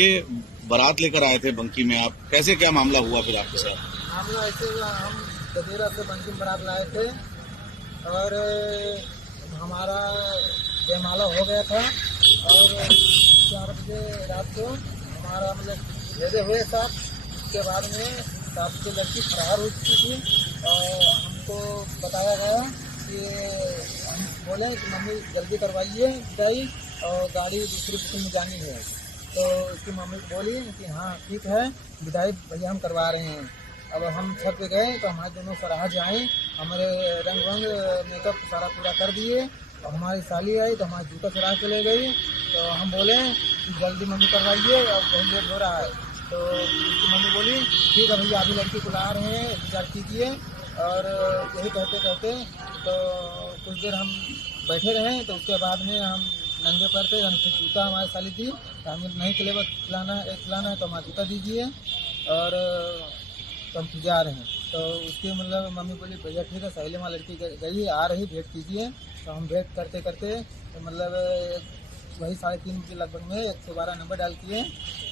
ये बारात लेकर आए थे बंकी में, आप कैसे, क्या मामला हुआ फिर आपके साथ? मामला ऐसे हुआ, हम गदेरा से बंकी में बारात लाए थे और हमारा जयमाला हो गया था और 4 बजे रात को हमारा मतलब भेजे हुए साहब। उसके बाद में साहब की लड़की फरार हो चुकी थी और हमको बताया गया कि हम बोले कि मम्मी जल्दी करवाइए विदाई और गाड़ी दूसरी बुकिंग में जानी है। तो उसकी मम्मी बोली कि हाँ ठीक है, विदाई भैया हम करवा रहे हैं। अब हम छत पे गए तो हमारे दोनों सराज आए, हमारे रंग वंग मेकअप सारा पूरा कर दिए और हमारी साली आई तो हमारा जूता चुरा के ले गई। तो हम बोले कि जल्दी मम्मी करवाइए, अब बहुत लेट हो रहा है। तो उसकी मम्मी बोली ठीक है भैया, अभी लड़की को ला रहे हैं, इंतजार कीजिए। और यही कहते कहते तो कुछ देर हम बैठे रहे। तो उसके बाद में हम नंगे पैर थे, हम जूता हमारी साली दी, तो हमें नहीं खिलाना है तो हमारा जूता दीजिए और तो हम जा रहे हैं। तो उसकी मतलब मम्मी बोली भैया ठीक है, सहेली वहाँ लड़की गई आ रही, भेंट कीजिए। तो हम भेंट करते करते तो मतलब वही 3:30 बजे लगभग में 112 नंबर डाल किए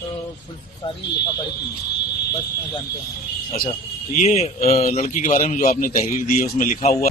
तो पुलिस सारी लिखा पड़ी थी, बस इतना जानते हैं। अच्छा, तो ये लड़की के बारे में जो आपने तहरीर दी है उसमें लिखा हुआ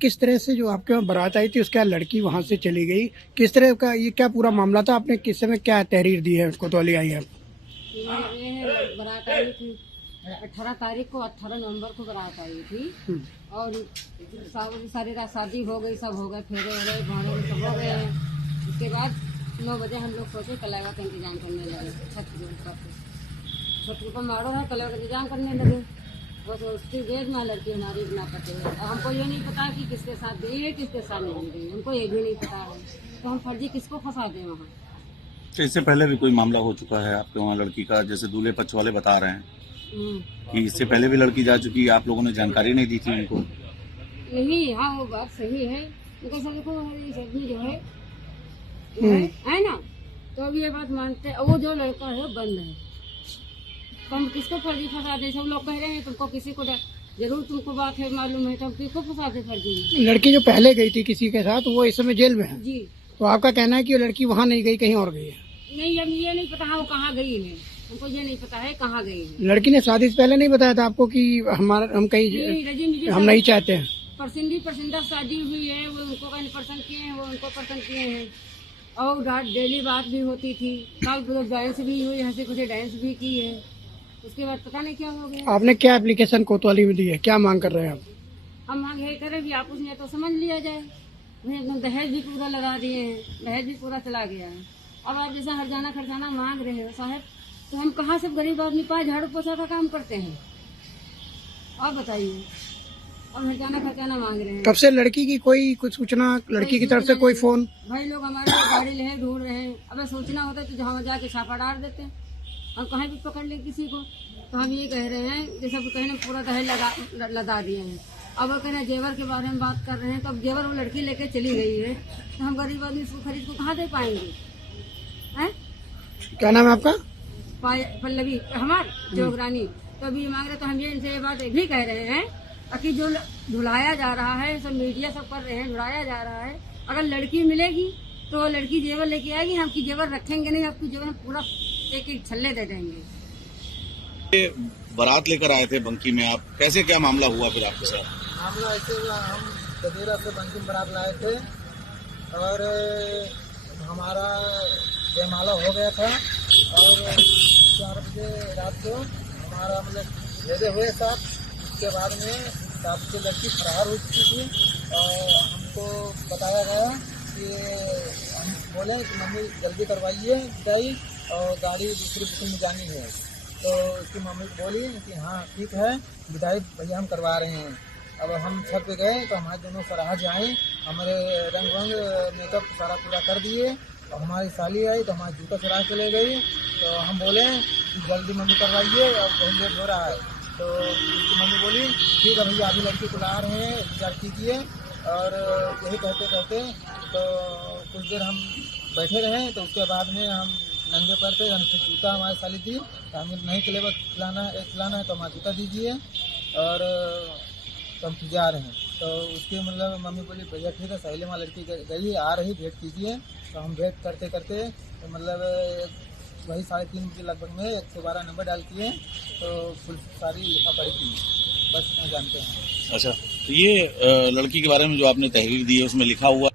किस तरह से जो आपके वहाँ बारात आई थी उसके बाद लड़की वहाँ से चली गई, किस तरह का ये क्या पूरा मामला था? आपने किस समय क्या तहरीर दी है कोतवाली आई है? ये बारात आई थी 18 तारीख को, 18 नवंबर को बारात आई थी और सारी रात शादी हो गई, सब हो गए, फेरे हो गए, भाड़े सब हो गए हैं। उसके बाद 9 बजे हम लोग सोचे कलेवा का इंतजाम करने लगे। छत के ऊपर मारो है, कलेवा का इंतजाम करने लगे। बस उसकी देर में लड़की हमारी बना पाते हैं। हमको ये नहीं पता कि किसके साथ गई है, किसके साथ नहीं गई, हमको ये भी नहीं पता है। तो हम फर्जी किसको फंसा दें वहाँ? तो इससे पहले भी कोई मामला हो चुका है आपके वहाँ लड़की का, जैसे दूल्हे पक्ष वाले बता रहे हैं कि इससे पहले भी लड़की जा चुकी है, आप लोगों ने जानकारी नहीं दी थी उनको? नहीं, हाँ वो बात सही है। उनका सब देखो हमारी सब्जी जो है ना, तो अब ये बात मानते, वो जो लड़का है बंद है, तो हम किसको फर्जी फंसा दे? सब लोग कह रहे हैं तुमको किसी को जरूर तुमको बात है मालूम है, तो हम किसको फंसा दे फर्जी? लड़की जो पहले गई थी किसी के साथ वो इस समय जेल में है जी। तो आपका कहना है कि वो लड़की वहाँ नहीं गई, कहीं और गई है? नहीं, अब ये नहीं पता वो कहाँ गई है, हमको ये नहीं पता है कहाँ गई है। लड़की ने शादी से पहले नहीं बताया था आपको कि हम कहीं हम नहीं चाहते हैं? परसिंदा शादी हुई है, वो उनको पसंद किए हैं, वो उनको पसंद किए हैं। और डेली बात भी होती थी, कल तो डांस भी हुई, हंसी खुशी डांस भी की है। उसके बाद पता नहीं क्या हो गया। आपने क्या एप्लीकेशन कोतवाली में दी है, क्या मांग कर रहे हैं आप? हम मांग यही करें कि आप उसने तो समझ लिया जाए। वही अपना दहेज भी पूरा लगा दिए हैं, दहेज भी पूरा चला गया है। अब आप जैसा हरजाना खरजाना मांग रहे हो साहब, तो हम कहाँ से गरीब आदमी पास झाड़ू पोछा का काम करते हैं? आप बताइए। अब हरजाना खरजाना मांग रहे हैं। कब से लड़की की कोई कुछ सूचना, लड़की की तरफ से कोई फोन? भाई लोग हमारे गाड़ी ले ढूंढ रहे हैं। अब सूचना होता तो जहाँ जाके छापा डाल देते, हम कहीं भी पकड़ ले किसी को। तो हम ये कह रहे हैं, जैसे कहीं पूरा दहेज लगा दिए हैं। अब वो कह रहे हैं जेवर के बारे में बात कर रहे हैं, तो अब जेवर वो लड़की लेके चली गई है, तो हम गरीब आदमी इसको खरीद को कहाँ दे पाएंगे? हैं? क्या नाम है आपका? पल्लवी हमार जोगरानी। तो अभी मांग रहे, तो हम ये इनसे ये बात भी कह रहे हैं कि जो ढुलाया जा रहा है, सब मीडिया सब कर रहे हैं, ढुलाया जा रहा है। अगर लड़की मिलेगी तो लड़की जेवर लेके आएगी, हम की जेवर रखेंगे नहीं, आपकी जेवर हम पूरा एक एक छल्ले दे देंगे। बारात लेकर आए थे बंकी में, आप कैसे, क्या मामला हुआ फिर आपके साथ? मामला ऐसे हुआ, हम गदेरा से बंकिम बारात लाए थे और हमारा जयमाला हो गया था और 4 बजे रात को हमारा मतलब भेजे हुए साथ। उसके बाद में साथ की लड़की फरार हो चुकी थी और हमको बताया गया कि हम बोले कि मम्मी जल्दी करवाइए विदाई और गाड़ी दूसरी बुकिंग में जानी है। तो उसकी मम्मी बोली कि हाँ ठीक है, विदाई भैया हम करवा रहे हैं। अब हम छत पे गए तो हमारे दोनों सराहज आए, हमारे रंग वंग मेकअप सारा पूरा कर दिए और हमारी साली आई तो हमारे जूता चुरा के ले गई। तो हम बोले कि जल्दी मम्मी करवाइए, अब बहुत लेट हो रहा है। तो उसकी मम्मी बोली ठीक है भैया, अभी लड़की को ला रहे हैं, इंतजार कीजिए। और यही कहते कहते तो कुछ देर हम बैठे रहे। तो उसके बाद में हम नंगे पैर पे, हम जूता हमारी साली दी तो हमें नहीं खिलाना है तो हमारा जूता दीजिए और तो हम जा रहे हैं। तो उसकी मतलब मम्मी बोली भैया ठीक है, सहेली वहाँ लड़की गई आ रही, भेंट कीजिए। तो हम भेंट करते करते तो मतलब वही 3:30 बजे लगभग में 112 नंबर डाल किए तो फुल सारी लिखा पड़ी थी, बस इतना जानते हैं। अच्छा, तो ये लड़की के बारे में जो आपने तहरीर दी है उसमें लिखा हुआ